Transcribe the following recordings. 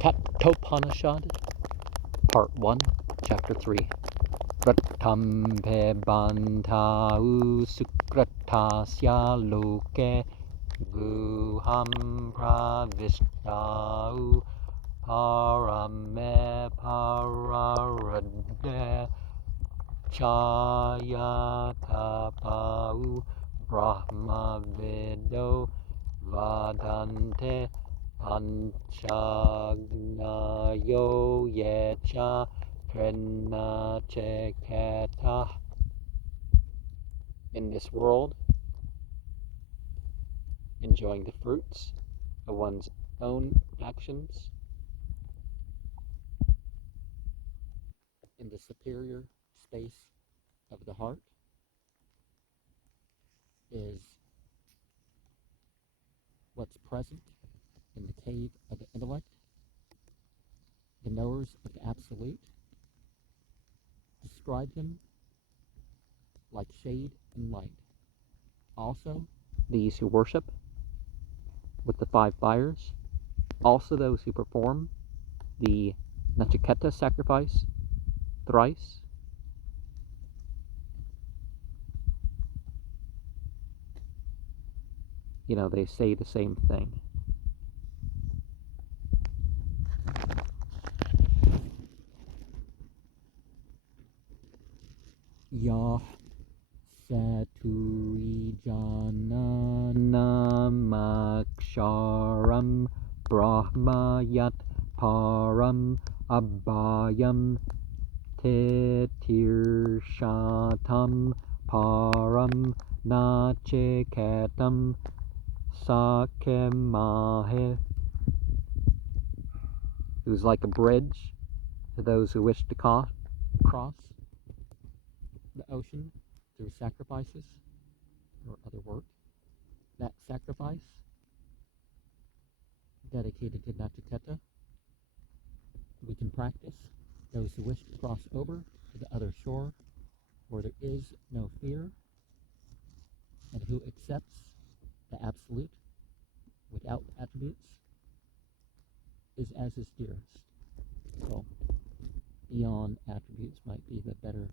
Katha Upanisad, Part 1, Chapter 3. Pratam pe bantau sukratasya loke guham pravistau parame pararade chaya tapau brahma vido vadante panchagnayo yecha pranacheketa. In this world, enjoying the fruits of one's own actions in the superior space of the heart is what's present in the cave of the intellect. The knowers of the Absolute describe him like shade and light. Also, these who worship with the 5 fires, also those who perform the Nachiketa sacrifice thrice, they say the same thing. Yah Saturi Jananamaksharam Brahmayat Param Abhayam Tirshatam Param Nachiketam Sakemahe, who's like a bridge to those who wish to cross the ocean through sacrifices or other work. That sacrifice dedicated to Nachiketa we can practice. Those who wish to cross over to the other shore where there is no fear and who accepts the Absolute without attributes is as his dearest. So beyond attributes might be the better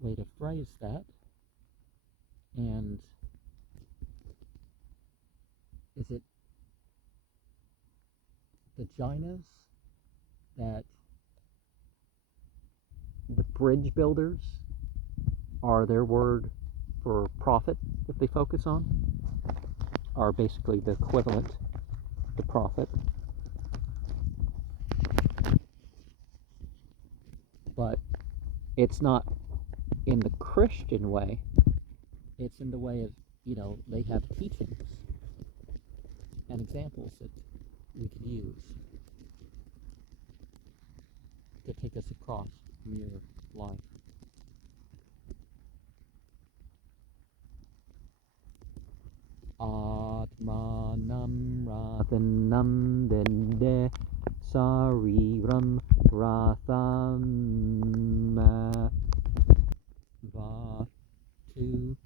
way to phrase that. And is it the jhanas that the bridge builders are their word for profit that they focus on, are basically the equivalent to profit? But it's not in the Christian way, it's in the way of, they have teachings and examples that we could use to take us across mere life. Atmanam rathanam vinde sariram ratham vatu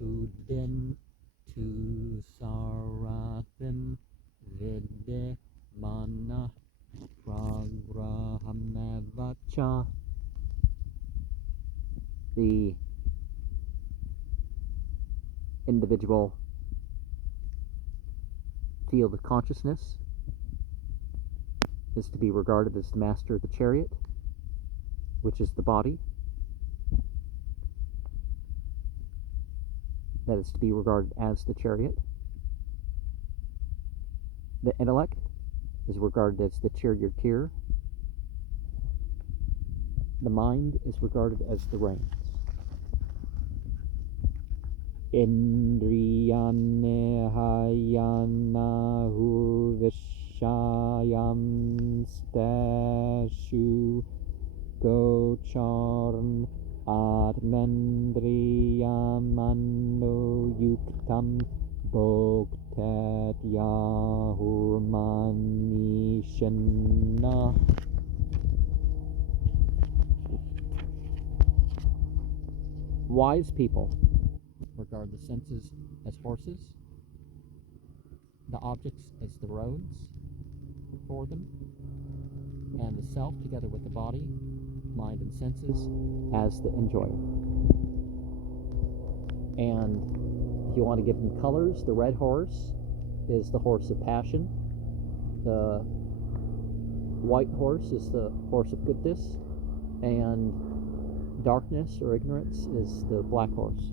buddhim tu sarathim vide mana pragrahamavacha. The individual field of consciousness is to be regarded as the master of the chariot, which is the body. That is to be regarded as the chariot. The intellect is regarded as the charioteer. The mind is regarded as the reins. Indriyane hayanahu vishayam stashu gocharn atmendriyamano yuktam bhoktat yahurmanishana. Wise people regard the senses as horses, the objects as the roads for them, and the self together with the body, mind, and senses as the enjoyer. And if you want to give them colors, the red horse is the horse of passion. The white horse is the horse of goodness. And darkness or ignorance is the black horse.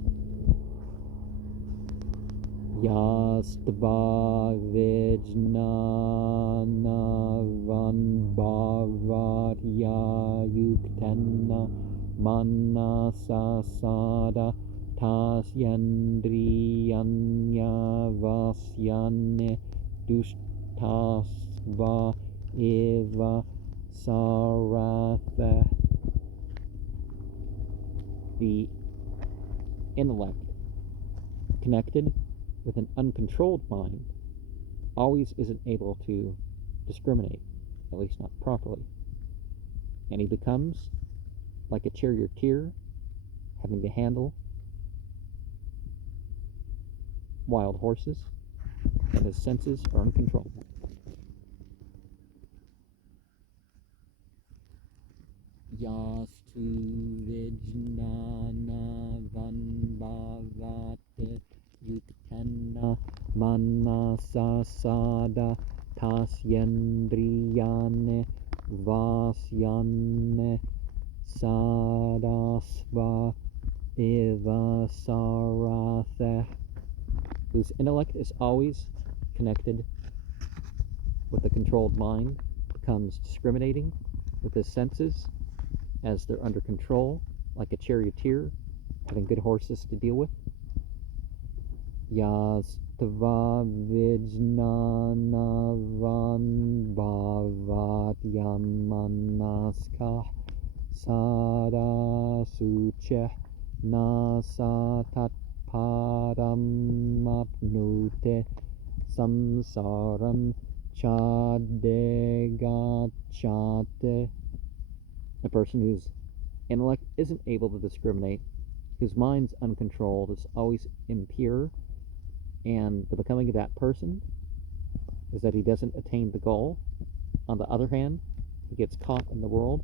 Yastva vijnana van bhavarya yuktena manasa sada tasyandriyanya vasyane dushtasva eva saratha. The intellect connected with an uncontrolled mind always isn't able to discriminate, at least not properly. And he becomes like a charioteer having to handle wild horses, and his senses are uncontrollable. Yastu vijnana van bhavate yuktena manasa sada tasyendriyane vasyane sadasva eva saratha, whose intellect is always connected with the controlled mind, becomes discriminating with his senses as they're under control, like a charioteer having good horses to deal with. Yastva vijnana van bhavat yamanaskah sada suche nasa tatparam apnute samsaram chadegachate. A person whose intellect isn't able to discriminate, whose mind's uncontrolled, is always impure, and the becoming of that person is that he doesn't attain the goal. On the other hand, he gets caught in the world.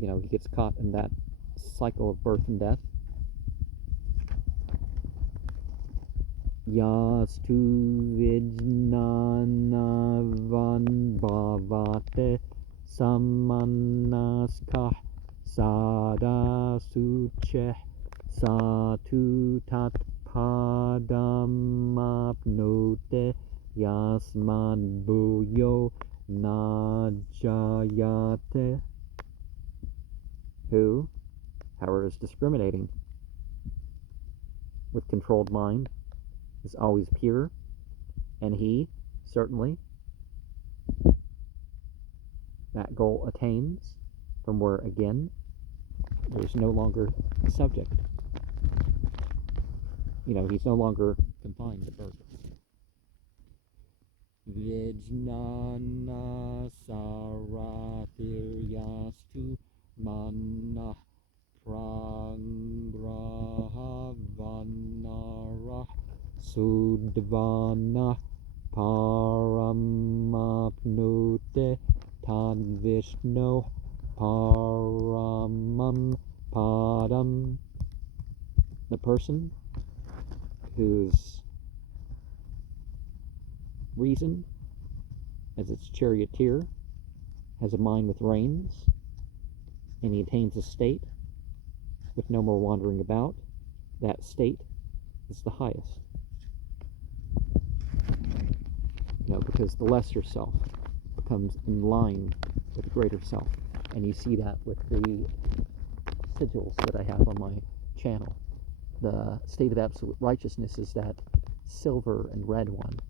He gets caught in that cycle of birth and death. Yastu vijnana van bhavate samanaskah sada suche satu tat padam apnote yasman bhuyo najayate, who, however, is discriminating with controlled mind, is always pure, and he certainly that goal attains, from where again there's no longer a subject. He's no longer confined to birth. Vijnana sarathiryastu manah prangraha vanara sudvana paramapnute tad vishno paramam padam. The person whose reason, as its charioteer, has a mind with reins, and he attains a state with no more wandering about, that state is the highest. Because the lesser self becomes in line with the greater self. And you see that with the sigils that I have on my channel. The state of absolute righteousness is that silver and red one.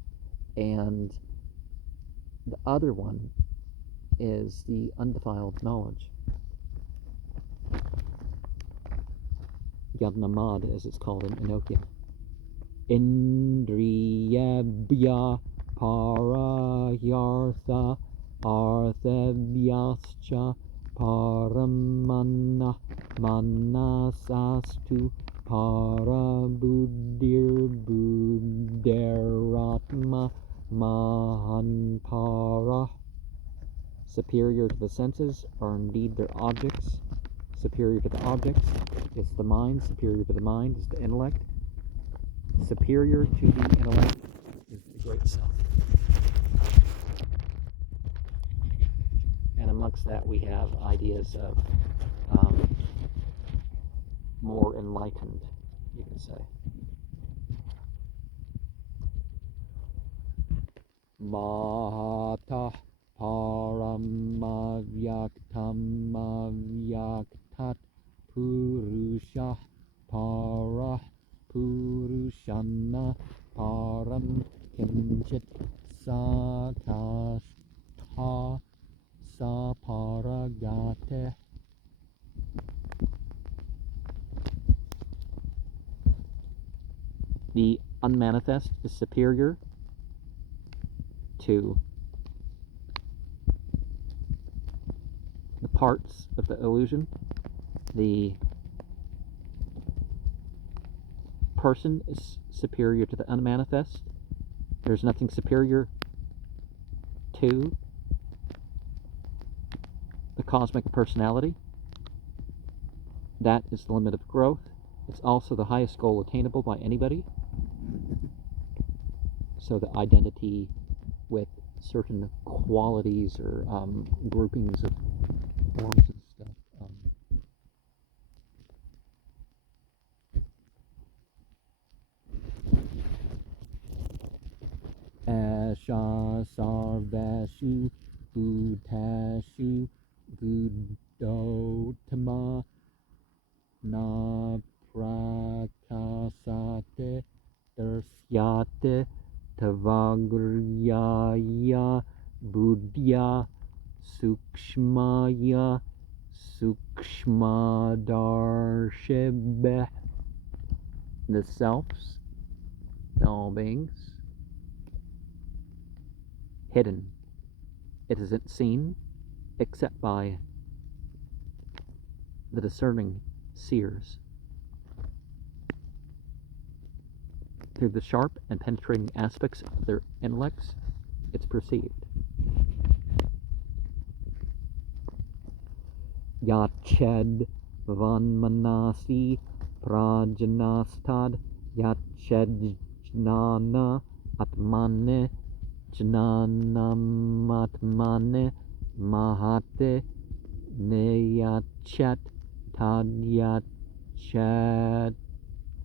And the other one is the undefiled knowledge. Yadnamad, as it's called in Enokia. Indriyabhya parayartha arthabhyascha paramanna manasastu parabuddhir buddharatma mahanpara Superior to the senses are indeed their objects. Superior to the objects is the mind. Superior to the mind is the intellect. Superior to the intellect is the great self. And amongst that we have ideas of more enlightened, you can say. Mahata paramavyaktamavyaktat purusha para purushana param kinchit sakashta saparagate. The unmanifest is superior to the parts of the illusion. The person is superior to the unmanifest. There's nothing superior to the cosmic personality. That is the limit of growth. It's also the highest goal attainable by anybody. So the identity with certain qualities or groupings of forms and stuff. Asha sarvashu bhutashu gudotama na prakasate darsyate tavagryaya buddhya sukshmaya sukshmadarshibh. The selves, the all beings, hidden. It isn't seen except by the discerning seers. Through the sharp and penetrating aspects of their intellects, it's perceived. Yached vanmanasi prajanastad yached jnana atmane jnanamatmane mahate neyachet tadyachet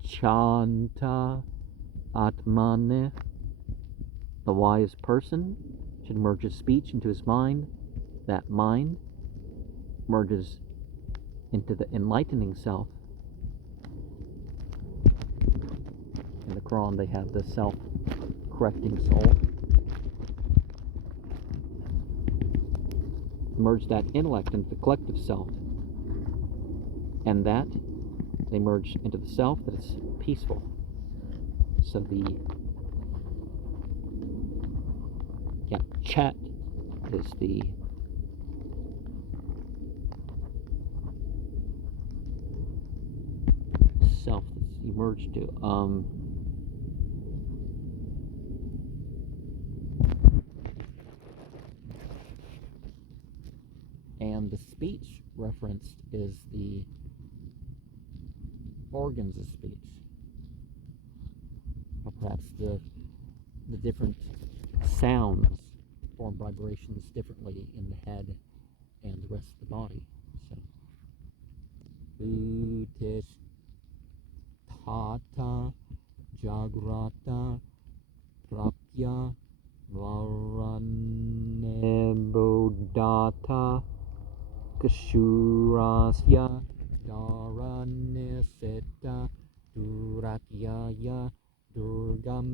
chanta atmane. The wise person should merge his speech into his mind. That mind merges into the enlightening self. In the Quran they have the self-correcting soul. Merge that intellect into the collective self. And that they merge into the self that is peaceful. So the chat is the self that's emerged to. And the speech referenced is the organs of speech, or perhaps the different sounds form vibrations differently in the head and the rest of the body. So, utish tata jagrata prapya varanebodata kashurasya dharaneseta duratyaya durgam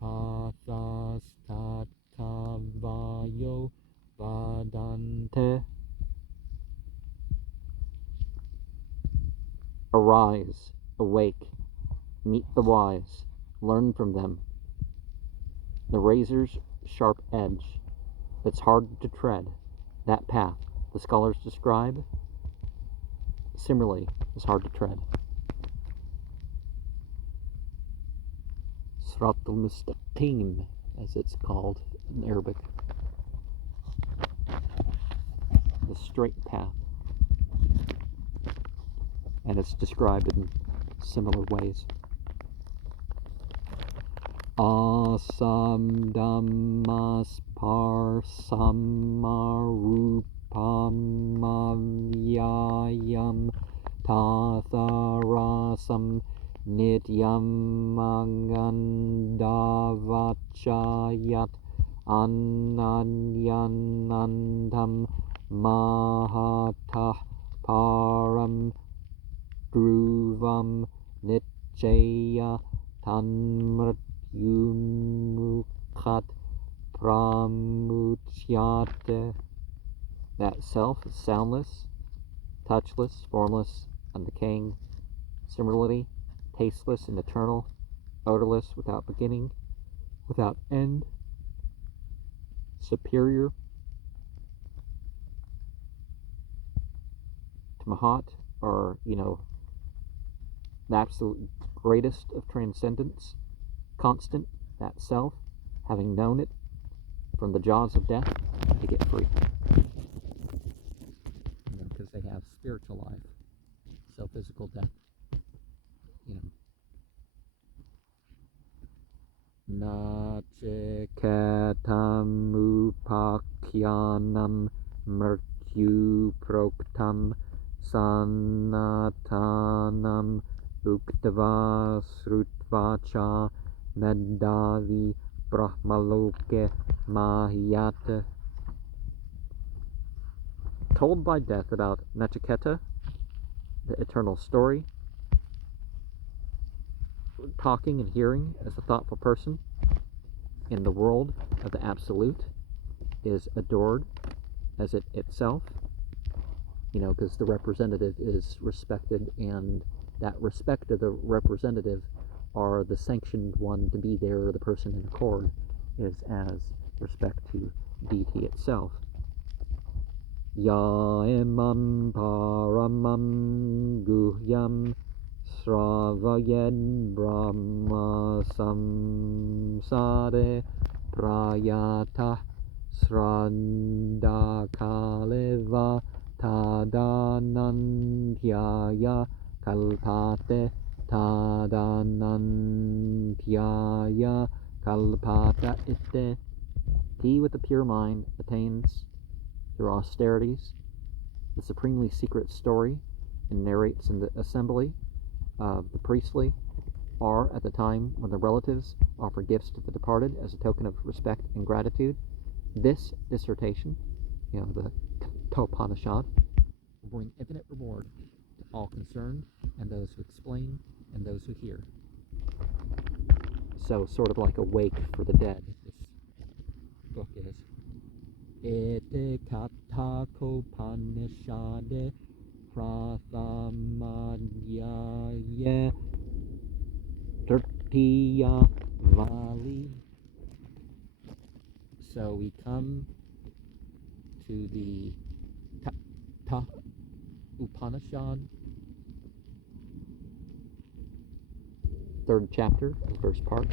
pathastatavayo vadante. Arise, awake, meet the wise, learn from them. The razor's sharp edge that's hard to tread, that path the scholars describe, similarly is hard to tread. Sirat al-Mustaqim, as it's called in Arabic. the straight path. And it's described in similar ways. Asam dhammas parsamarupam avyayam tatharasam nityam agandavachayat ananyanandam mahatah param dhruvam nichaya tanmrityumukhat pramuchyate. That self is soundless, touchless, formless, undecaying. Similarly, tasteless and eternal, odorless, without beginning, without end, superior to Mahat, or, the absolute greatest of transcendence, constant, that self, having known it from the jaws of death, to get free. Because they have spiritual life, so physical death, Nachiketam upakyanam mrityu proktam sanatanam uktava srutvacha medavi brahmaloke mahyata. Told by death about Nachiketa, the eternal story, talking and hearing as a thoughtful person in the world of the absolute, is adored as it itself, because the representative is respected, and that respect of the representative, or the sanctioned one to be there, the person in accord, is as respect to deity itself. Ya imam paramam guhyam Sravayed Brahma Samsare Prayata Srandakaleva Tadanantyaya Kalpate Tadanantyaya Kalpata Ite. He with the pure mind attains through austerities the supremely secret story and narrates in the assembly of the priestly, or at the time when the relatives offer gifts to the departed as a token of respect and gratitude. This dissertation, the Katha Upanisad, will bring infinite reward to all concerned, and those who explain, and those who hear. So, sort of like a wake for the dead, this book is. Ete Katha Upanisad Prathamadhyaya Tritiya Vali. So we come to the Katha Upanisad, 3rd chapter, the first part.